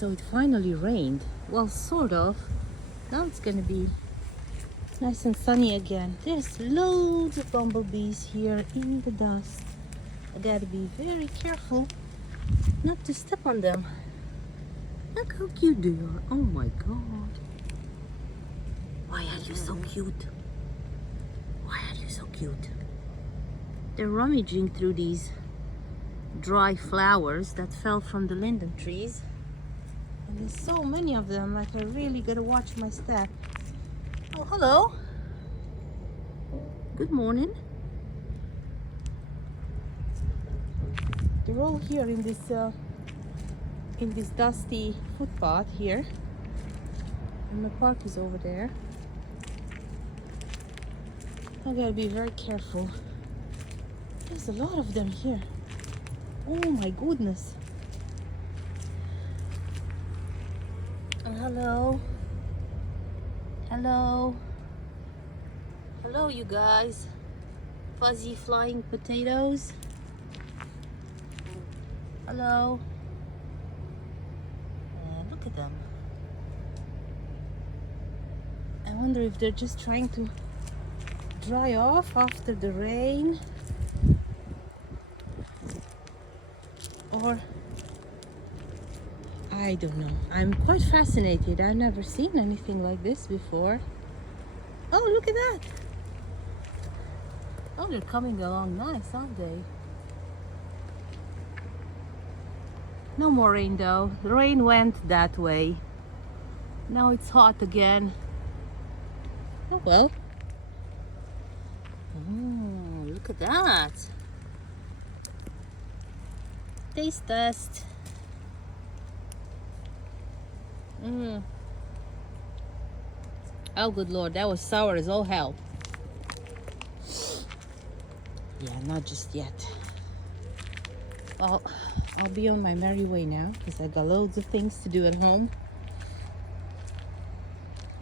So it finally rained. Well, sort of. Now it's gonna be nice and sunny again. There's loads of bumblebees here in the dust. I gotta be very careful not to step on them. Look how cute they are. Oh my god. Why are you so cute? Why are you so cute? They're rummaging through these dry flowers that fell from the linden trees. And there's so many of them, like I really gotta watch my step. Oh, hello. Good morning. They're all here in this dusty footpath here. And my park is over there. I gotta be very careful. There's a lot of them here. Oh my goodness. And hello. Hello. Hello, you guys. Fuzzy flying potatoes. Hello. Look at them. I wonder if they're just trying to dry off after the rain, or I don't know. I'm quite fascinated. I've never seen anything like this before. Oh, look at that. Oh, they're coming along nice, aren't they? No more rain though. The rain went that way. Now it's hot again. Oh well. Oh, look at that. Taste test. Oh, good Lord, that was sour as all hell. Yeah, not just yet. Well, I'll be on my merry way now because I got loads of things to do at home.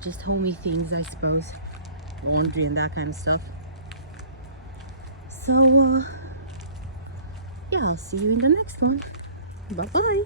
Just homey things, I suppose. Laundry and that kind of stuff. So, yeah, I'll see you in the next one. Bye-bye.